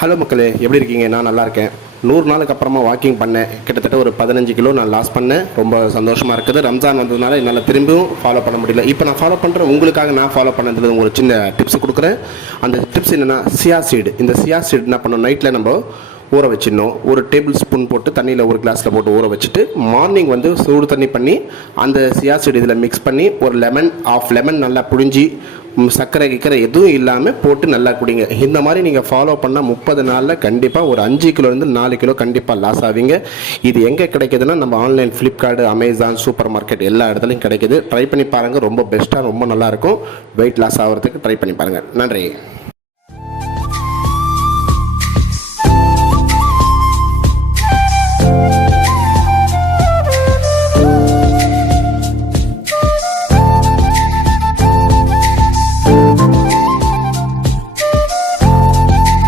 Hello மக்களே, எப்படி இருக்கீங்க? நான் நல்லா இருக்கேன். 100 நாளுக்கு அப்புறமா வாக்கிங் பண்ணேன். கிட்டத்தட்ட ஒரு 15 கிலோ நான் லாஸ் பண்ணேன். ரொம்ப சந்தோஷமாக இருக்குது. ரம்ஜான் வந்ததுனால என்னால் திரும்பியும் ஃபாலோ பண்ண முடியல. இப்போ நான் ஃபாலோ பண்ணுறேன், உங்களுக்காக நான் ஃபாலோ பண்ணதுல உங்களுக்கு சின்ன டிப்ஸ் கொடுக்குறேன். அந்த டிப்ஸ் என்னென்னா, சியா சீடு. இந்த சியா சீடு என்ன பண்ணணும், நைட்டில் நம்ம ஊற வச்சிடணும். ஒரு டேபிள் ஸ்பூன் போட்டு தண்ணியில் ஒரு கிளாஸில் போட்டு ஊற வச்சுட்டு மார்னிங் வந்து சூடு தண்ணி பண்ணி அந்த சியா சீடு இதில் மிக்ஸ் பண்ணி ஒரு ஆஃப் லெமன் நல்லா புழிஞ்சி சர்க்கரை கிக்கரை எதுவும் இல்லாமல் போட்டு நல்லா குடிங்க. இந்த மாதிரி நீங்கள் ஃபாலோ பண்ணால் 30 நாளில் கண்டிப்பாக ஒரு 5 கிலோலேருந்து 4 கிலோ கண்டிப்பாக லாஸ் ஆவீங்க. இது எங்கே கிடைக்குதுன்னா, நம்ம online Flipkart, Amazon, super market எல்லா இடத்துலையும் கிடைக்குது. ட்ரை பண்ணி பாருங்கள். ரொம்ப பெஸ்ட்டாக ரொம்ப நல்லாயிருக்கும். வெயிட் லாஸ் ஆகிறதுக்கு ட்ரை பண்ணி பாருங்கள். நன்றி.